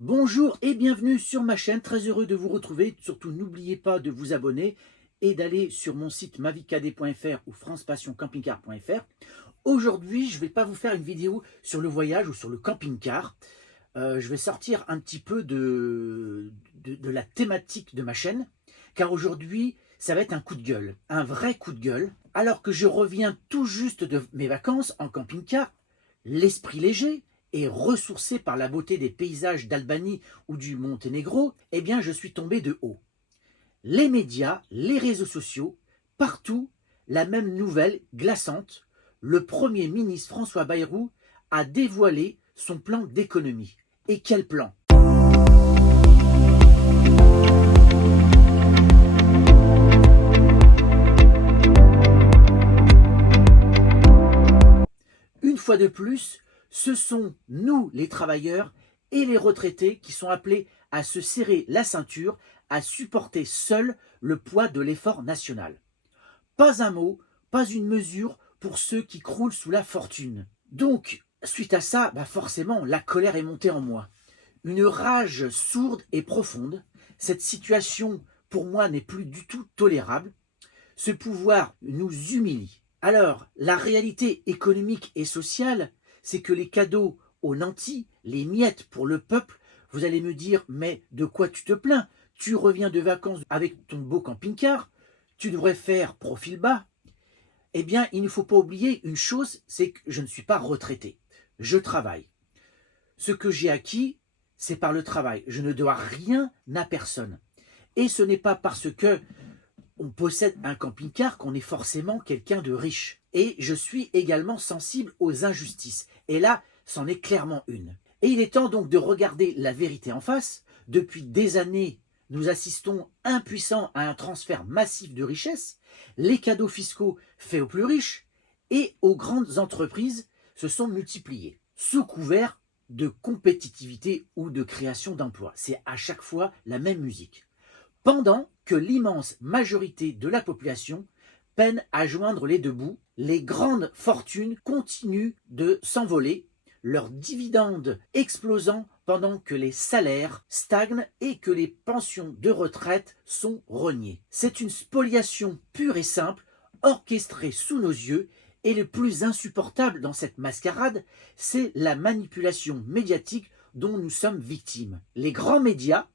Bonjour et bienvenue sur ma chaîne, très heureux de vous retrouver. Surtout n'oubliez pas de vous abonner et d'aller sur mon site mavicad.fr ou francepassioncampingcar.fr. Aujourd'hui, je ne vais pas vous faire une vidéo sur le voyage ou sur le camping-car. Je vais sortir un petit peu de la thématique de ma chaîne, car aujourd'hui, ça va être un coup de gueule, un vrai coup de gueule. Alors que je reviens tout juste de mes vacances en camping-car, l'esprit léger et ressourcé par la beauté des paysages d'Albanie ou du Monténégro, eh bien je suis tombé de haut. Les médias, les réseaux sociaux, partout, la même nouvelle glaçante. Le Premier ministre François Bayrou a dévoilé son plan d'économie. Et quel plan? Une fois de plus, ce sont nous, les travailleurs et les retraités, qui sont appelés à se serrer la ceinture, à supporter seuls le poids de l'effort national. Pas un mot, pas une mesure pour ceux qui croulent sous la fortune. Donc, suite à ça, forcément, la colère est montée en moi. Une rage sourde et profonde. Cette situation, pour moi, n'est plus du tout tolérable. Ce pouvoir nous humilie. Alors, la réalité économique et sociale, c'est que les cadeaux aux nantis, les miettes pour le peuple, vous allez me dire, mais de quoi tu te plains? Tu reviens de vacances avec ton beau camping-car, tu devrais faire profil bas. Eh bien, il ne faut pas oublier une chose, c'est que je ne suis pas retraité. Je travaille. Ce que j'ai acquis, c'est par le travail. Je ne dois rien à personne. Et ce n'est pas parce que on possède un camping-car qu'on est forcément quelqu'un de riche. Et je suis également sensible aux injustices. Et là, c'en est clairement une. Et il est temps donc de regarder la vérité en face. Depuis des années, nous assistons impuissants à un transfert massif de richesses. Les cadeaux fiscaux faits aux plus riches et aux grandes entreprises se sont multipliés, sous couvert de compétitivité ou de création d'emplois. C'est à chaque fois la même musique. Pendant que l'immense majorité de la population peine à joindre les deux bouts, les grandes fortunes continuent de s'envoler, leurs dividendes explosant pendant que les salaires stagnent et que les pensions de retraite sont rognées. C'est une spoliation pure et simple, orchestrée sous nos yeux, et le plus insupportable dans cette mascarade, c'est la manipulation médiatique dont nous sommes victimes. Les grands médias,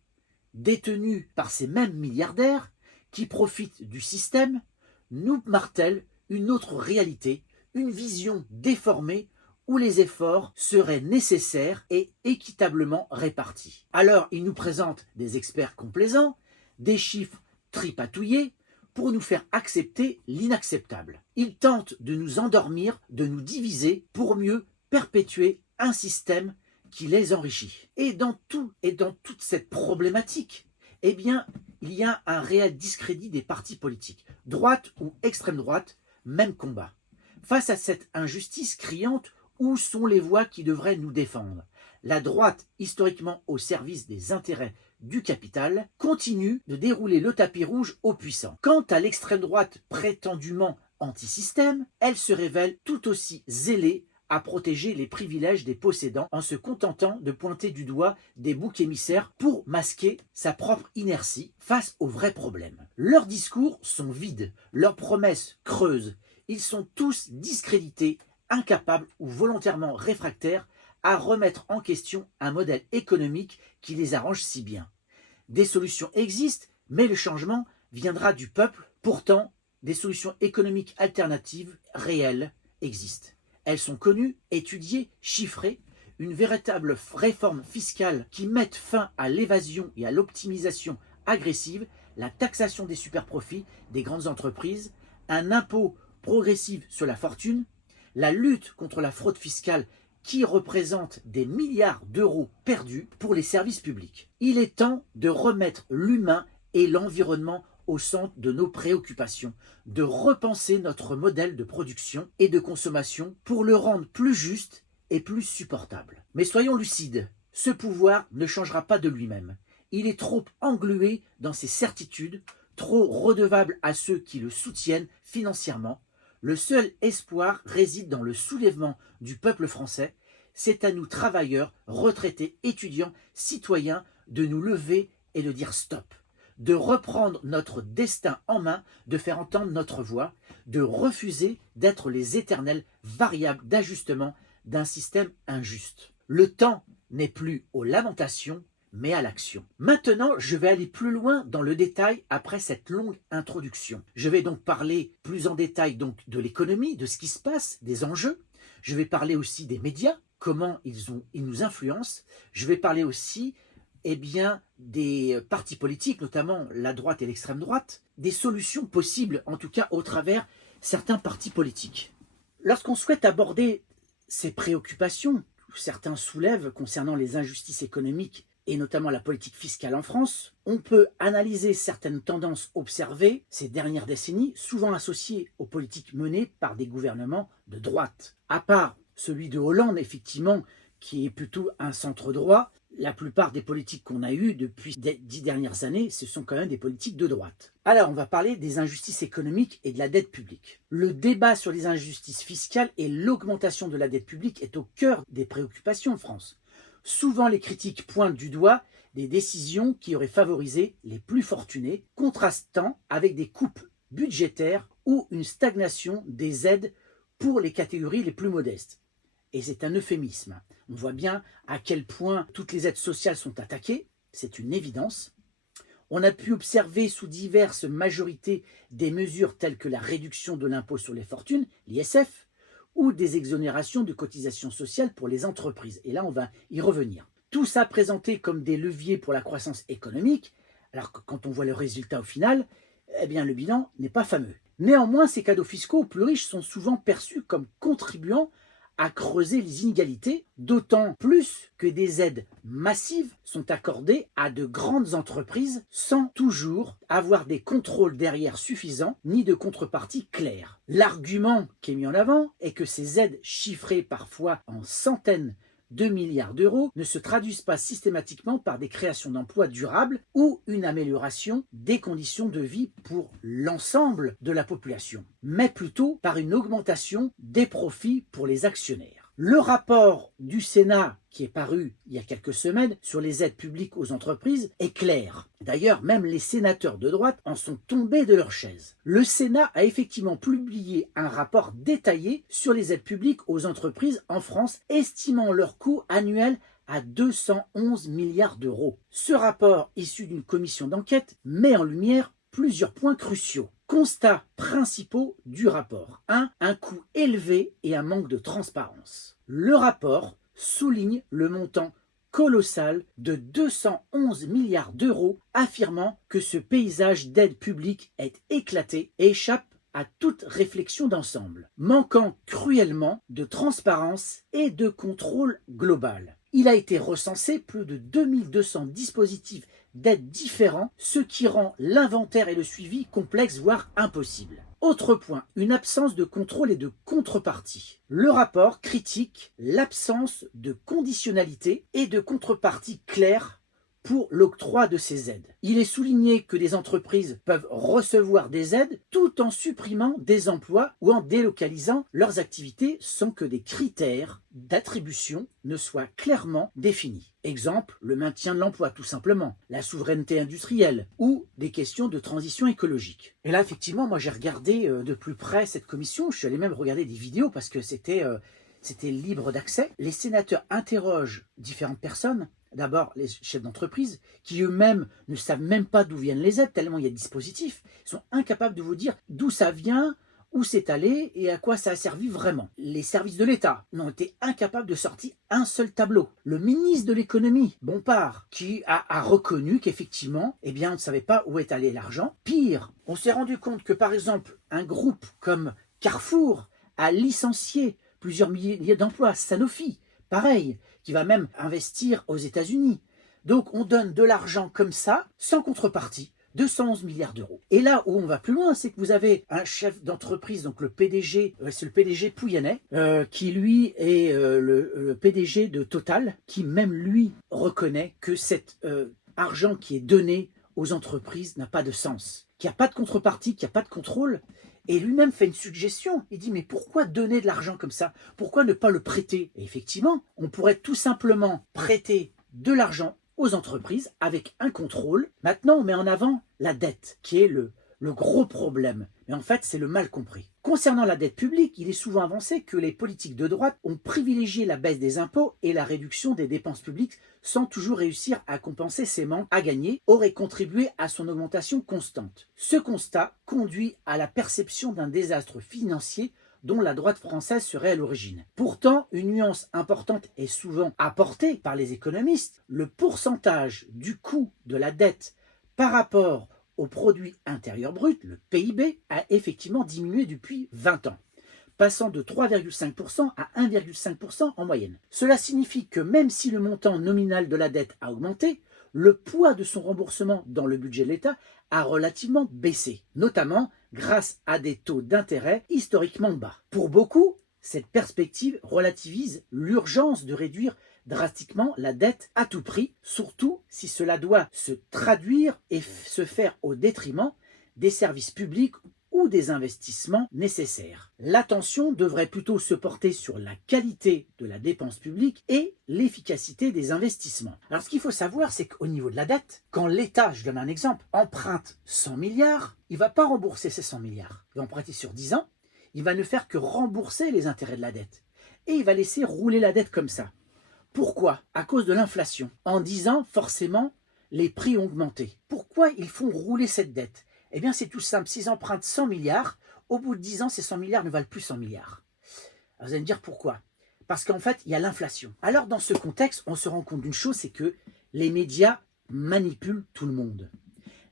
détenus par ces mêmes milliardaires qui profitent du système, nous martèlent une autre réalité, une vision déformée où les efforts seraient nécessaires et équitablement répartis. Alors, ils nous présentent des experts complaisants, des chiffres tripatouillés pour nous faire accepter l'inacceptable. Ils tentent de nous endormir, de nous diviser pour mieux perpétuer un système qui les enrichit. Et dans toute cette problématique, eh bien, il y a un réel discrédit des partis politiques. Droite ou extrême droite, même combat. Face à cette injustice criante, où sont les voix qui devraient nous défendre? La droite, historiquement au service des intérêts du capital, continue de dérouler le tapis rouge aux puissants. Quant à l'extrême droite prétendument anti-système, elle se révèle tout aussi zélée à protéger les privilèges des possédants en se contentant de pointer du doigt des boucs émissaires pour masquer sa propre inertie face aux vrais problèmes. Leurs discours sont vides, leurs promesses creuses. Ils sont tous discrédités, incapables ou volontairement réfractaires à remettre en question un modèle économique qui les arrange si bien. Des solutions existent, mais le changement viendra du peuple. Pourtant, des solutions économiques alternatives réelles existent. Elles sont connues, étudiées, chiffrées. Une véritable réforme fiscale qui mette fin à l'évasion et à l'optimisation agressive, la taxation des superprofits des grandes entreprises, un impôt progressif sur la fortune, la lutte contre la fraude fiscale qui représente des milliards d'euros perdus pour les services publics. Il est temps de remettre l'humain et l'environnement au centre de nos préoccupations, de repenser notre modèle de production et de consommation pour le rendre plus juste et plus supportable. Mais soyons lucides, ce pouvoir ne changera pas de lui-même. Il est trop englué dans ses certitudes, trop redevable à ceux qui le soutiennent financièrement. Le seul espoir réside dans le soulèvement du peuple français. c'est à nous, travailleurs, retraités, étudiants, citoyens, de nous lever et de dire stop, de reprendre notre destin en main, de faire entendre notre voix, de refuser d'être les éternelles variables d'ajustement d'un système injuste. Le temps n'est plus aux lamentations, mais à l'action. Maintenant, je vais aller plus loin dans le détail après cette longue introduction. Je vais donc parler plus en détail donc de l'économie, de ce qui se passe, des enjeux. Je vais parler aussi des médias, comment ils nous influencent. Je vais parler aussi des partis politiques, notamment la droite et l'extrême droite, des solutions possibles, en tout cas au travers certains partis politiques. Lorsqu'on souhaite aborder ces préoccupations que certains soulèvent concernant les injustices économiques et notamment la politique fiscale en France, on peut analyser certaines tendances observées ces dernières décennies, souvent associées aux politiques menées par des gouvernements de droite. À part celui de Hollande, effectivement, qui est plutôt un centre droit, la plupart des politiques qu'on a eues depuis 10 dernières années, ce sont quand même des politiques de droite. Alors, on va parler des injustices économiques et de la dette publique. Le débat sur les injustices fiscales et l'augmentation de la dette publique est au cœur des préoccupations en France. Souvent, les critiques pointent du doigt des décisions qui auraient favorisé les plus fortunés, contrastant avec des coupes budgétaires ou une stagnation des aides pour les catégories les plus modestes. Et c'est un euphémisme. On voit bien à quel point toutes les aides sociales sont attaquées, c'est une évidence. On a pu observer sous diverses majorités des mesures telles que la réduction de l'impôt sur les fortunes, l'ISF, ou des exonérations de cotisations sociales pour les entreprises. Et là, on va y revenir. Tout ça présenté comme des leviers pour la croissance économique, alors que quand on voit le résultat au final, eh bien le bilan n'est pas fameux. Néanmoins, ces cadeaux fiscaux aux plus riches sont souvent perçus comme contribuant à creuser les inégalités, d'autant plus que des aides massives sont accordées à de grandes entreprises sans toujours avoir des contrôles derrière suffisants ni de contrepartie claire. L'argument qui est mis en avant est que ces aides chiffrées parfois en centaines de milliards d'euros ne se traduisent pas systématiquement par des créations d'emplois durables ou une amélioration des conditions de vie pour l'ensemble de la population, mais plutôt par une augmentation des profits pour les actionnaires. Le rapport du Sénat qui est paru il y a quelques semaines sur les aides publiques aux entreprises est clair. D'ailleurs, même les sénateurs de droite en sont tombés de leur chaise. Le Sénat a effectivement publié un rapport détaillé sur les aides publiques aux entreprises en France, estimant leur coût annuel à 211 milliards d'euros. Ce rapport, issu d'une commission d'enquête, met en lumière plusieurs points cruciaux. Constats principaux du rapport. 1. Un coût élevé et un manque de transparence. Le rapport souligne le montant colossal de 211 milliards d'euros, affirmant que ce paysage d'aide publique est éclaté et échappe à toute réflexion d'ensemble, manquant cruellement de transparence et de contrôle global. Il a été recensé plus de 2200 dispositifs d'aide différents, ce qui rend l'inventaire et le suivi complexes, voire impossibles. Autre point, une absence de contrôle et de contrepartie. Le rapport critique l'absence de conditionnalité et de contrepartie claire pour l'octroi de ces aides. Il est souligné que des entreprises peuvent recevoir des aides tout en supprimant des emplois ou en délocalisant leurs activités sans que des critères d'attribution ne soient clairement définis. Exemple, le maintien de l'emploi tout simplement, la souveraineté industrielle ou des questions de transition écologique. Et là, effectivement, moi j'ai regardé de plus près cette commission, je suis allé même regarder des vidéos parce que c'était libre d'accès. Les sénateurs interrogent différentes personnes. D'abord, les chefs d'entreprise, qui eux-mêmes ne savent même pas d'où viennent les aides, tellement il y a de dispositifs, sont incapables de vous dire d'où ça vient, où c'est allé et à quoi ça a servi vraiment. Les services de l'État n'ont été incapables de sortir un seul tableau. Le ministre de l'économie, Bompard, qui a reconnu qu'effectivement, on ne savait pas où est allé l'argent. Pire, on s'est rendu compte que par exemple, un groupe comme Carrefour a licencié plusieurs milliers d'emplois, Sanofi, pareil, qui va même investir aux États-Unis. Donc on donne de l'argent comme ça, sans contrepartie, 211 milliards d'euros. Et là où on va plus loin, c'est que vous avez un chef d'entreprise, donc le PDG, c'est le PDG Pouyanné, qui lui est le PDG de Total, qui même lui reconnaît que cet argent qui est donné aux entreprises n'a pas de sens, qu'il n'y a pas de contrepartie, qu'il n'y a pas de contrôle, Et lui-même fait une suggestion. Il dit, mais pourquoi donner de l'argent comme ça? Pourquoi ne pas le prêter? Et effectivement, on pourrait tout simplement prêter de l'argent aux entreprises avec un contrôle. Maintenant, on met en avant la dette, qui est le gros problème. Mais en fait, c'est le mal compris. Concernant la dette publique, il est souvent avancé que les politiques de droite ont privilégié la baisse des impôts et la réduction des dépenses publiques sans toujours réussir à compenser ces manques à gagner, aurait contribué à son augmentation constante. Ce constat conduit à la perception d'un désastre financier dont la droite française serait à l'origine. Pourtant, une nuance importante est souvent apportée par les économistes. Le pourcentage du coût de la dette par rapport au produit intérieur brut, le PIB, a effectivement diminué depuis 20 ans, passant de 3,5% à 1,5% en moyenne. Cela signifie que même si le montant nominal de la dette a augmenté, le poids de son remboursement dans le budget de l'État a relativement baissé, notamment grâce à des taux d'intérêt historiquement bas. Pour beaucoup, cette perspective relativise l'urgence de réduire drastiquement la dette à tout prix, surtout si cela doit se traduire et se faire au détriment des services publics ou des investissements nécessaires. L'attention devrait plutôt se porter sur la qualité de la dépense publique et l'efficacité des investissements. Alors ce qu'il faut savoir, c'est qu'au niveau de la dette, quand l'État, je donne un exemple, emprunte 100 milliards, il ne va pas rembourser ces 100 milliards. Il va emprunter sur 10 ans, il va ne faire que rembourser les intérêts de la dette. Et il va laisser rouler la dette comme ça. Pourquoi? À cause de l'inflation. En 10 ans, forcément, les prix ont augmenté. Pourquoi ils font rouler cette dette? Eh bien, c'est tout simple. S'ils empruntent 100 milliards, au bout de 10 ans, ces 100 milliards ne valent plus 100 milliards. Alors, vous allez me dire pourquoi? Parce qu'en fait, il y a l'inflation. Alors, dans ce contexte, on se rend compte d'une chose, c'est que les médias manipulent tout le monde.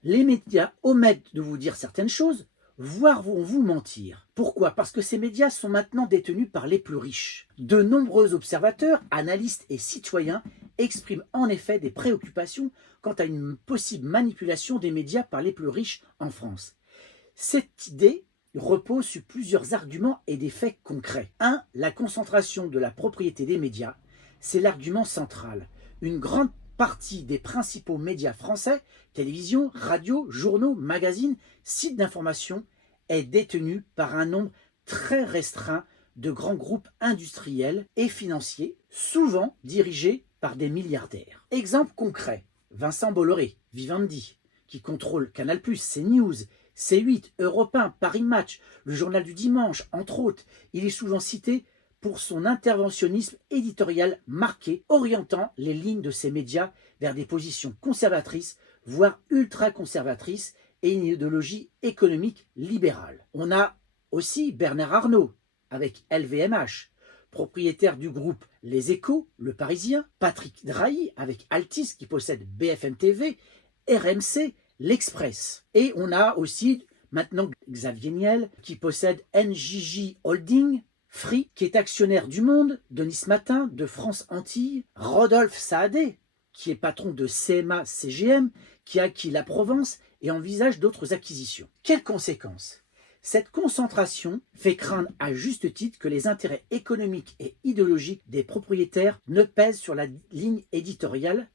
Les médias omettent de vous dire certaines choses, voire vont vous mentir. Pourquoi? Parce que ces médias sont maintenant détenus par les plus riches. De nombreux observateurs, analystes et citoyens expriment en effet des préoccupations quant à une possible manipulation des médias par les plus riches en France. Cette idée repose sur plusieurs arguments et des faits concrets. 1. La concentration de la propriété des médias, c'est l'argument central. Une grande partie des principaux médias français, télévision, radio, journaux, magazines, sites d'information, est détenue par un nombre très restreint de grands groupes industriels et financiers, souvent dirigés par des milliardaires. Exemple concret, Vincent Bolloré, Vivendi, qui contrôle Canal+, CNews, C8, Europe 1, Paris Match, le Journal du Dimanche, entre autres. Il est souvent cité pour son interventionnisme éditorial marqué, orientant les lignes de ces médias vers des positions conservatrices, voire ultra-conservatrices, et une idéologie économique libérale. On a aussi Bernard Arnault, avec LVMH, propriétaire du groupe Les Échos, Le Parisien, Patrick Drahi, avec Altice, qui possède BFM TV, RMC, L'Express. Et on a aussi maintenant Xavier Niel, qui possède NJJ Holding, Free, qui est actionnaire du Monde, de Nice Matin, de France Antilles, Rodolphe Saadé, qui est patron de CMA-CGM, qui a acquis la Provence et envisage d'autres acquisitions. Quelles conséquences? Cette concentration fait craindre à juste titre que les intérêts économiques et idéologiques des propriétaires ne pèsent sur la ligne éditoriale,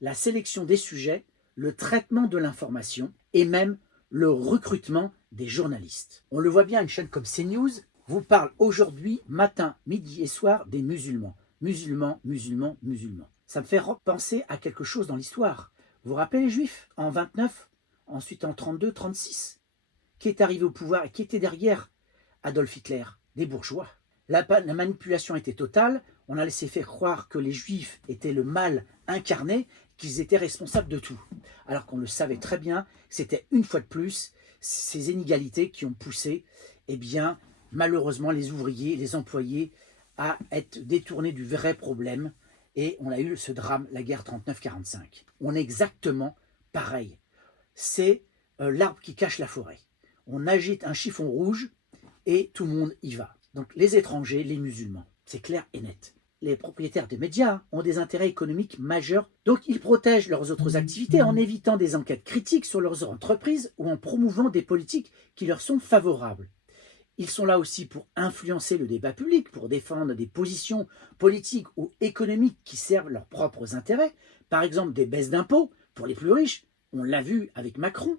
la sélection des sujets, le traitement de l'information et même le recrutement des journalistes. On le voit bien, une chaîne comme CNews vous parle aujourd'hui, matin, midi et soir, des musulmans. Musulmans, musulmans, musulmans. Ça me fait penser à quelque chose dans l'histoire. Vous vous rappelez les Juifs en 29, ensuite en 32, 36, qui est arrivé au pouvoir et qui était derrière Adolf Hitler? Des bourgeois. La manipulation était totale. On a laissé faire croire que les Juifs étaient le mal incarné, qu'ils étaient responsables de tout. Alors qu'on le savait très bien, c'était une fois de plus ces inégalités qui ont poussé, eh bien, malheureusement, les ouvriers, les employés à être détournés du vrai problème. Et on a eu ce drame, la guerre 39-45. On est exactement pareil. C'est l'arbre qui cache la forêt. On agite un chiffon rouge et tout le monde y va. Donc les étrangers, les musulmans, c'est clair et net. Les propriétaires des médias ont des intérêts économiques majeurs, donc ils protègent leurs autres activités en évitant des enquêtes critiques sur leurs entreprises ou en promouvant des politiques qui leur sont favorables. Ils sont là aussi pour influencer le débat public, pour défendre des positions politiques ou économiques qui servent leurs propres intérêts. Par exemple, des baisses d'impôts pour les plus riches. On l'a vu avec Macron.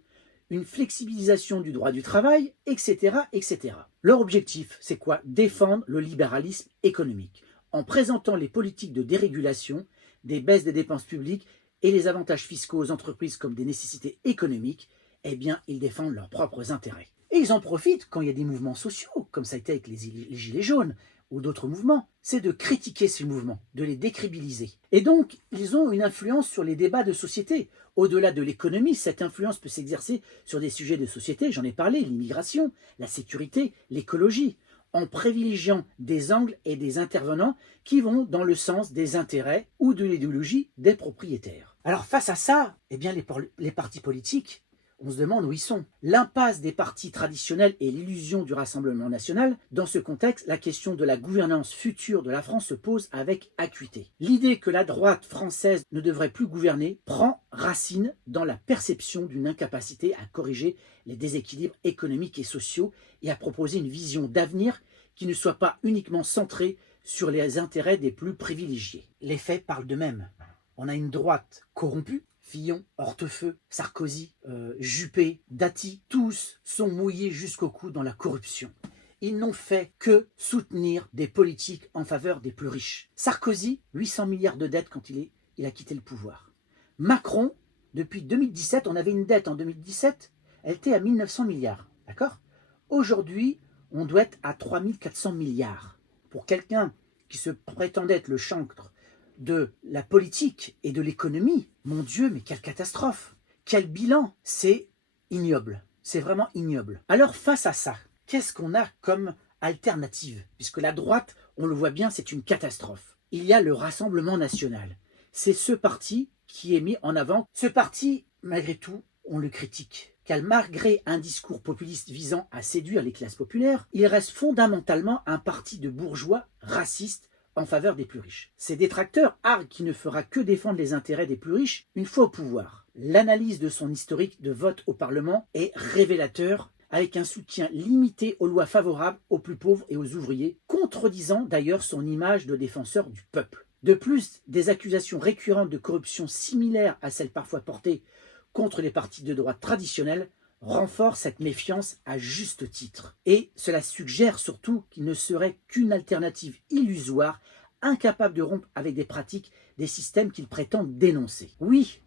une flexibilisation du droit du travail, etc., etc. Leur objectif, c'est quoi? Défendre le libéralisme économique, en présentant les politiques de dérégulation, des baisses des dépenses publiques et les avantages fiscaux aux entreprises comme des nécessités économiques. Eh bien, ils défendent leurs propres intérêts. Et ils en profitent quand il y a des mouvements sociaux, comme ça a été avec les Gilets jaunes ou d'autres mouvements, c'est de critiquer ces mouvements, de les décrédibiliser. Et donc, ils ont une influence sur les débats de société. Au-delà de l'économie, cette influence peut s'exercer sur des sujets de société, j'en ai parlé, l'immigration, la sécurité, l'écologie, en privilégiant des angles et des intervenants qui vont dans le sens des intérêts ou de l'idéologie des propriétaires. Alors face à ça, eh bien les partis politiques, on se demande où ils sont. L'impasse des partis traditionnels et l'illusion du Rassemblement national, dans ce contexte, la question de la gouvernance future de la France se pose avec acuité. L'idée que la droite française ne devrait plus gouverner prend racine dans la perception d'une incapacité à corriger les déséquilibres économiques et sociaux et à proposer une vision d'avenir qui ne soit pas uniquement centrée sur les intérêts des plus privilégiés. Les faits parlent d'eux-mêmes. On a une droite corrompue. Fillon, Hortefeux, Sarkozy, Juppé, Dati, tous sont mouillés jusqu'au cou dans la corruption. Ils n'ont fait que soutenir des politiques en faveur des plus riches. Sarkozy, 800 milliards de dettes quand il a quitté le pouvoir. Macron, depuis 2017, on avait une dette en 2017, elle était à 1900 milliards. D'accord? Aujourd'hui, on doit être à 3400 milliards. Pour quelqu'un qui se prétendait être le chancre de la politique et de l'économie, mon Dieu, mais quelle catastrophe! Quel bilan! C'est ignoble, c'est vraiment ignoble. Alors face à ça, qu'est-ce qu'on a comme alternative? Puisque la droite, on le voit bien, c'est une catastrophe. Il y a le Rassemblement national. C'est ce parti qui est mis en avant. Ce parti, malgré tout, on le critique. Car malgré un discours populiste visant à séduire les classes populaires, il reste fondamentalement un parti de bourgeois racistes en faveur des plus riches. Ses détracteurs arguent qu'il ne fera que défendre les intérêts des plus riches une fois au pouvoir. L'analyse de son historique de vote au Parlement est révélateur, avec un soutien limité aux lois favorables aux plus pauvres et aux ouvriers, contredisant d'ailleurs son image de défenseur du peuple. De plus, des accusations récurrentes de corruption similaires à celles parfois portées contre les partis de droite traditionnels renforcent cette méfiance à juste titre. Et cela suggère surtout qu'il ne serait qu'une alternative illusoire, incapable de rompre avec des pratiques, des systèmes qu'il prétend dénoncer. Oui,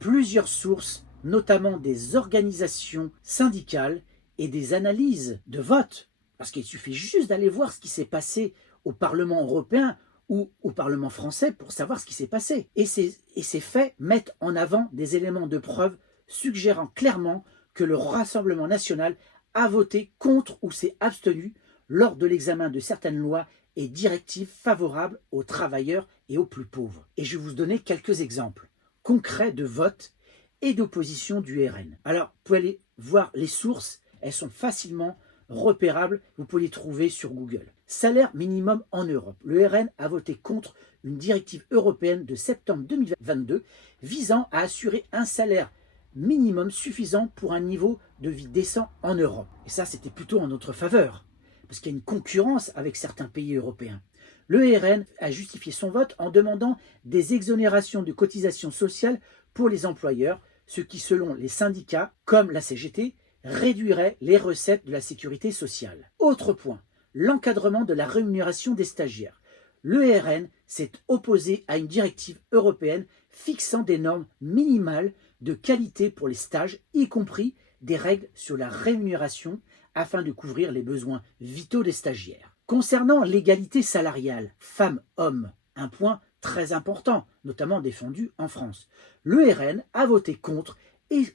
plusieurs sources, notamment des organisations syndicales et des analyses de vote, parce qu'il suffit juste d'aller voir ce qui s'est passé au Parlement européen ou au Parlement français pour savoir ce qui s'est passé. Et ces faits mettent en avant des éléments de preuve suggérant clairement que le Rassemblement national a voté contre ou s'est abstenu lors de l'examen de certaines lois et directives favorables aux travailleurs et aux plus pauvres. Et je vais vous donner quelques exemples concrets de vote et d'opposition du RN. Alors, vous pouvez aller voir les sources, elles sont facilement repérables, vous pouvez les trouver sur Google. Salaire minimum en Europe. Le RN a voté contre une directive européenne de septembre 2022 visant à assurer un salaire minimum suffisant pour un niveau de vie décent en Europe. Et ça, c'était plutôt en notre faveur, parce qu'il y a une concurrence avec certains pays européens. Le RN a justifié son vote en demandant des exonérations de cotisations sociales pour les employeurs, ce qui, selon les syndicats, comme la CGT, réduirait les recettes de la sécurité sociale. Autre point, l'encadrement de la rémunération des stagiaires. Le RN s'est opposé à une directive européenne fixant des normes minimales de qualité pour les stages, y compris des règles sur la rémunération afin de couvrir les besoins vitaux des stagiaires. Concernant l'égalité salariale femmes-hommes, un point très important, notamment défendu en France, le RN a voté contre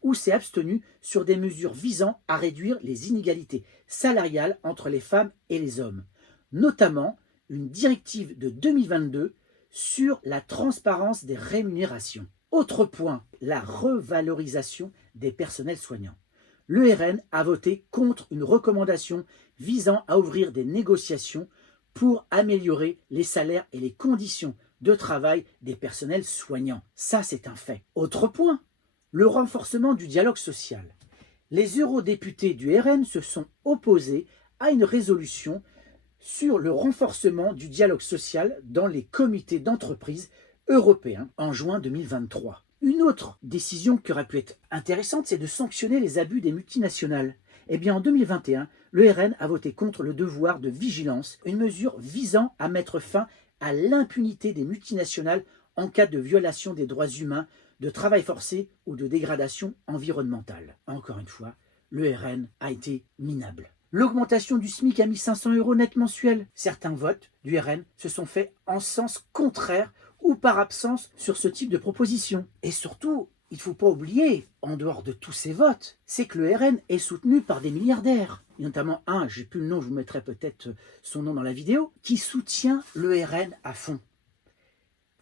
ou s'est abstenu sur des mesures visant à réduire les inégalités salariales entre les femmes et les hommes, notamment une directive de 2022 sur la transparence des rémunérations. Autre point, la revalorisation des personnels soignants. Le RN a voté contre une recommandation visant à ouvrir des négociations pour améliorer les salaires et les conditions de travail des personnels soignants. Ça, c'est un fait. Autre point, le renforcement du dialogue social. Les eurodéputés du RN se sont opposés à une résolution sur le renforcement du dialogue social dans les comités d'entreprise européens en juin 2023. Une autre décision qui aurait pu être intéressante, c'est de sanctionner les abus des multinationales. Eh bien, en 2021, le RN a voté contre le devoir de vigilance, une mesure visant à mettre fin à l'impunité des multinationales en cas de violation des droits humains, de travail forcé ou de dégradation environnementale. Encore une fois, le RN a été minable. L'augmentation du SMIC a mis 500 € net mensuels. Certains votes du RN se sont faits en sens contraire ou par absence sur ce type de proposition. Et surtout, il ne faut pas oublier, en dehors de tous ces votes, c'est que le RN est soutenu par des milliardaires. Et notamment un, j'ai plus le nom, je vous mettrai peut-être son nom dans la vidéo, qui soutient le RN à fond.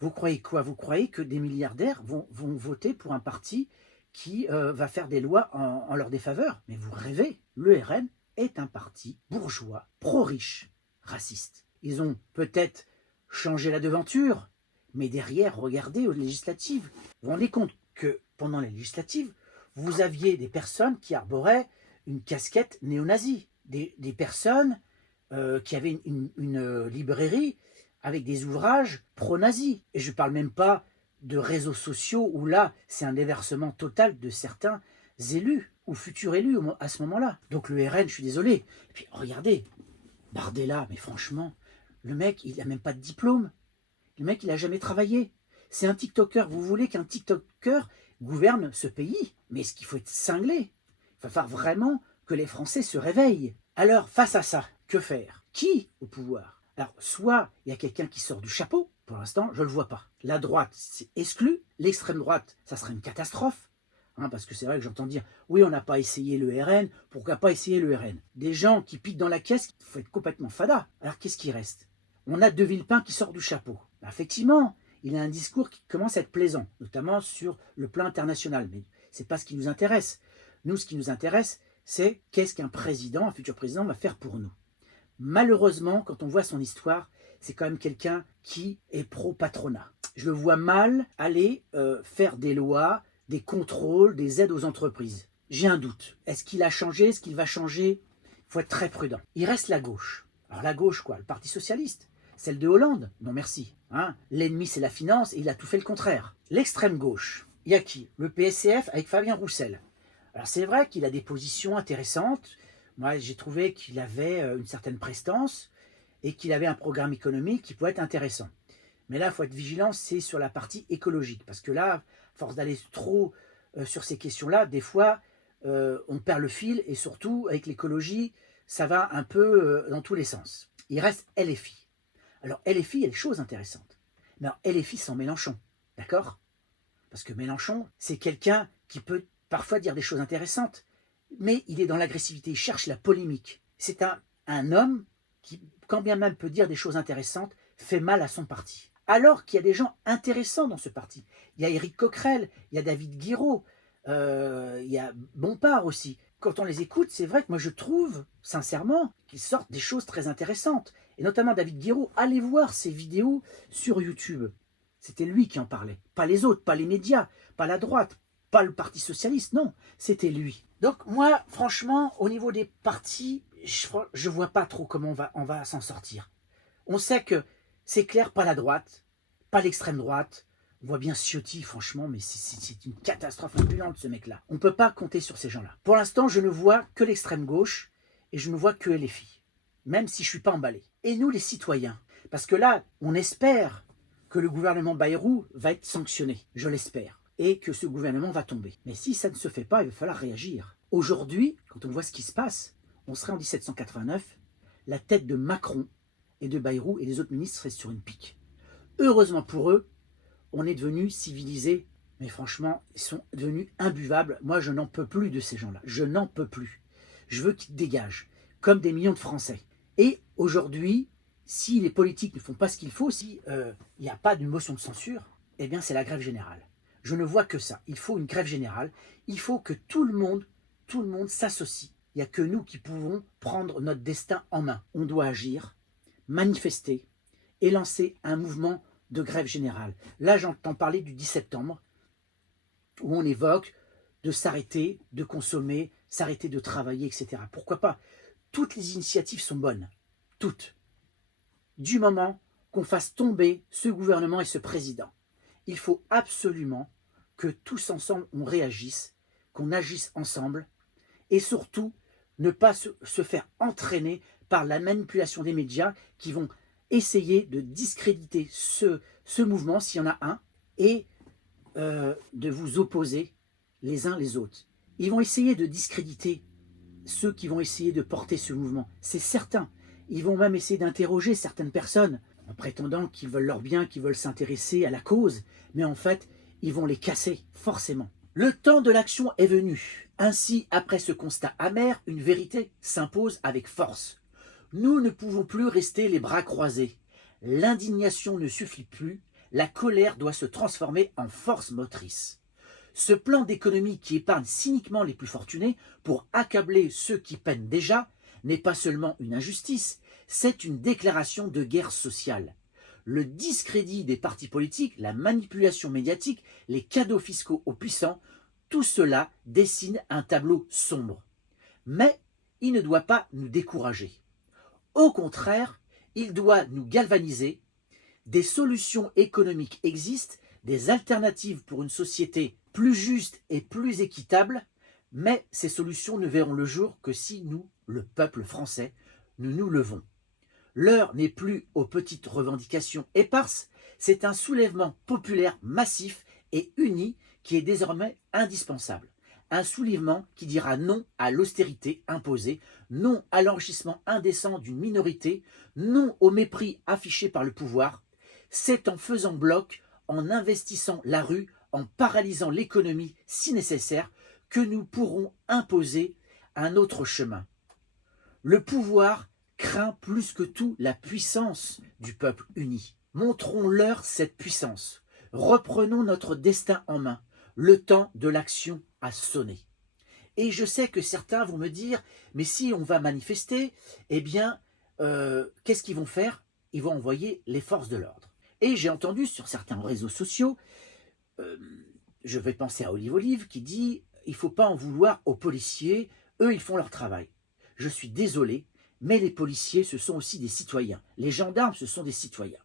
Vous croyez quoi? Vous croyez que des milliardaires vont voter pour un parti qui va faire des lois en leur défaveur? Mais vous rêvez, le RN est un parti bourgeois, pro-riche, raciste. Ils ont peut-être changé la devanture, mais derrière, regardez aux législatives. Vous vous rendez compte que pendant les législatives, vous aviez des personnes qui arboraient une casquette néo-nazie, des personnes qui avaient une librairie avec des ouvrages pro-nazis. Et je ne parle même pas de réseaux sociaux où là, c'est un déversement total de certains élus ou futurs élus à ce moment-là. Donc le RN, je suis désolé. Et puis regardez, Bardella, mais franchement, le mec, il n'a même pas de diplôme. Le mec, il n'a jamais travaillé. C'est un TikToker. Vous voulez qu'un TikToker gouverne ce pays? Mais est-ce qu'il faut être cinglé? Il va falloir vraiment que les Français se réveillent. Alors, face à ça, que faire? Qui au pouvoir? Alors, soit il y a quelqu'un qui sort du chapeau, pour l'instant, je ne le vois pas. La droite, c'est exclu. L'extrême droite, ça serait une catastrophe. Parce que c'est vrai que j'entends dire, oui, on n'a pas essayé le RN, pourquoi pas essayer le RN? Des gens qui piquent dans la caisse, il faut être complètement fada. Alors, qu'est-ce qui reste? On a De Villepin qui sort du chapeau. Effectivement, il a un discours qui commence à être plaisant, notamment sur le plan international. Mais ce n'est pas ce qui nous intéresse. Nous, ce qui nous intéresse, c'est qu'est-ce qu'un président, un futur président, va faire pour nous. Malheureusement, quand on voit son histoire, c'est quand même quelqu'un qui est pro-patronat. Je le vois mal aller faire des lois, des contrôles, des aides aux entreprises. J'ai un doute. Est-ce qu'il a changé? Est-ce qu'il va changer? Il faut être très prudent. Il reste la gauche. Alors la gauche, quoi? Le Parti socialiste? Celle de Hollande? Non merci. L'ennemi, c'est la finance et il a tout fait le contraire. L'extrême gauche, il y a qui? Le PSCF avec Fabien Roussel. Alors c'est vrai qu'il a des positions intéressantes. Moi, j'ai trouvé qu'il avait une certaine prestance et qu'il avait un programme économique qui pouvait être intéressant. Mais là, il faut être vigilant, c'est sur la partie écologique. Parce que là, à force d'aller trop sur ces questions-là, des fois, on perd le fil. Et surtout, avec l'écologie, ça va un peu dans tous les sens. Il reste LFI. Alors, LFI, il y a des choses intéressantes. Mais alors, LFI sans Mélenchon, d'accord? Parce que Mélenchon, c'est quelqu'un qui peut parfois dire des choses intéressantes, mais il est dans l'agressivité, il cherche la polémique. C'est un homme qui, quand bien même peut dire des choses intéressantes, fait mal à son parti. Alors qu'il y a des gens intéressants dans ce parti. Il y a Éric Coquerel, il y a David Guiraud, il y a Bompard aussi. Quand on les écoute, c'est vrai que moi je trouve, sincèrement, qu'ils sortent des choses très intéressantes. Et notamment David Guiraud, allez voir ses vidéos sur YouTube. C'était lui qui en parlait. Pas les autres, pas les médias, pas la droite, pas le Parti socialiste, non. C'était lui. Donc moi, franchement, au niveau des partis, je ne vois pas trop comment on va s'en sortir. On sait que c'est clair, pas la droite, pas l'extrême droite. On voit bien Ciotti, franchement, mais c'est une catastrophe ambulante, ce mec-là. On ne peut pas compter sur ces gens-là. Pour l'instant, je ne vois que l'extrême gauche et je ne vois que LFI, même si je ne suis pas emballé. Et nous, les citoyens, parce que là, on espère que le gouvernement Bayrou va être sanctionné, je l'espère, et que ce gouvernement va tomber. Mais si ça ne se fait pas, il va falloir réagir. Aujourd'hui, quand on voit ce qui se passe, on serait en 1789, la tête de Macron et de Bayrou et les autres ministres seraient sur une pique. Heureusement pour eux, on est devenus civilisés, mais franchement, ils sont devenus imbuvables. Moi, je n'en peux plus de ces gens-là. Je n'en peux plus. Je veux qu'ils dégagent, comme des millions de Français. Et aujourd'hui, si les politiques ne font pas ce qu'il faut, s'il n'y a pas de motion de censure, eh bien c'est la grève générale. Je ne vois que ça. Il faut une grève générale. Il faut que tout le monde s'associe. Il n'y a que nous qui pouvons prendre notre destin en main. On doit agir, manifester et lancer un mouvement de grève générale. Là, j'entends parler du 10 septembre, où on évoque de s'arrêter, de consommer, s'arrêter de travailler, etc. Pourquoi pas? Toutes les initiatives sont bonnes. Toutes. Du moment qu'on fasse tomber ce gouvernement et ce président. Il faut absolument que tous ensemble on réagisse, qu'on agisse ensemble, et surtout ne pas se faire entraîner par la manipulation des médias qui vont essayer de discréditer ce mouvement, s'il y en a un, et de vous opposer les uns les autres. Ils vont essayer de discréditer ceux qui vont essayer de porter ce mouvement, c'est certain. Ils vont même essayer d'interroger certaines personnes en prétendant qu'ils veulent leur bien, qu'ils veulent s'intéresser à la cause, mais en fait, ils vont les casser, forcément. Le temps de l'action est venu. Ainsi, après ce constat amer, une vérité s'impose avec force. Nous ne pouvons plus rester les bras croisés. L'indignation ne suffit plus, la colère doit se transformer en force motrice. Ce plan d'économie qui épargne cyniquement les plus fortunés pour accabler ceux qui peinent déjà n'est pas seulement une injustice, c'est une déclaration de guerre sociale. Le discrédit des partis politiques, la manipulation médiatique, les cadeaux fiscaux aux puissants, tout cela dessine un tableau sombre. Mais il ne doit pas nous décourager. Au contraire, il doit nous galvaniser. Des solutions économiques existent, des alternatives pour une société plus juste et plus équitable, mais ces solutions ne verront le jour que si nous, le peuple français, nous nous levons. L'heure n'est plus aux petites revendications éparses, c'est un soulèvement populaire massif et uni qui est désormais indispensable. Un soulèvement qui dira non à l'austérité imposée, non à l'enrichissement indécent d'une minorité, non au mépris affiché par le pouvoir. C'est en faisant bloc, en investissant la rue, en paralysant l'économie si nécessaire, que nous pourrons imposer un autre chemin. Le pouvoir craint plus que tout la puissance du peuple uni. Montrons-leur cette puissance. Reprenons notre destin en main. Le temps de l'action a sonné. Et je sais que certains vont me dire, mais si on va manifester, eh bien, qu'est-ce qu'ils vont faire? Ils vont envoyer les forces de l'ordre. Et j'ai entendu sur certains réseaux sociaux, je vais penser à Olive Olive qui dit « il ne faut pas en vouloir aux policiers, eux ils font leur travail ». Je suis désolé, mais les policiers ce sont aussi des citoyens. Les gendarmes ce sont des citoyens.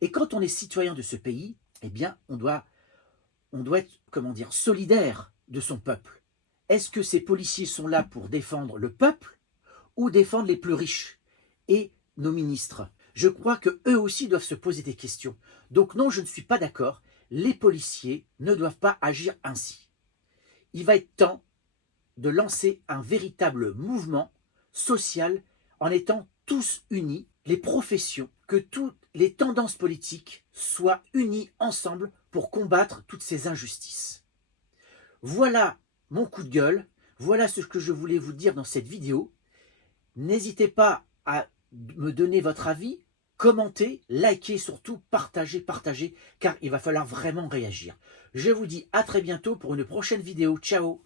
Et quand on est citoyen de ce pays, eh bien on doit être, comment dire, solidaire de son peuple. Est-ce que ces policiers sont là pour défendre le peuple ou défendre les plus riches et nos ministres? Je crois qu'eux aussi doivent se poser des questions. Donc non, je ne suis pas d'accord. Les policiers ne doivent pas agir ainsi. Il va être temps de lancer un véritable mouvement social en étant tous unis, les professions, que toutes les tendances politiques soient unies ensemble pour combattre toutes ces injustices. Voilà mon coup de gueule, voilà ce que je voulais vous dire dans cette vidéo. N'hésitez pas à me donner votre avis, commentez, likez, surtout partagez, car il va falloir vraiment réagir. Je vous dis à très bientôt pour une prochaine vidéo. Ciao!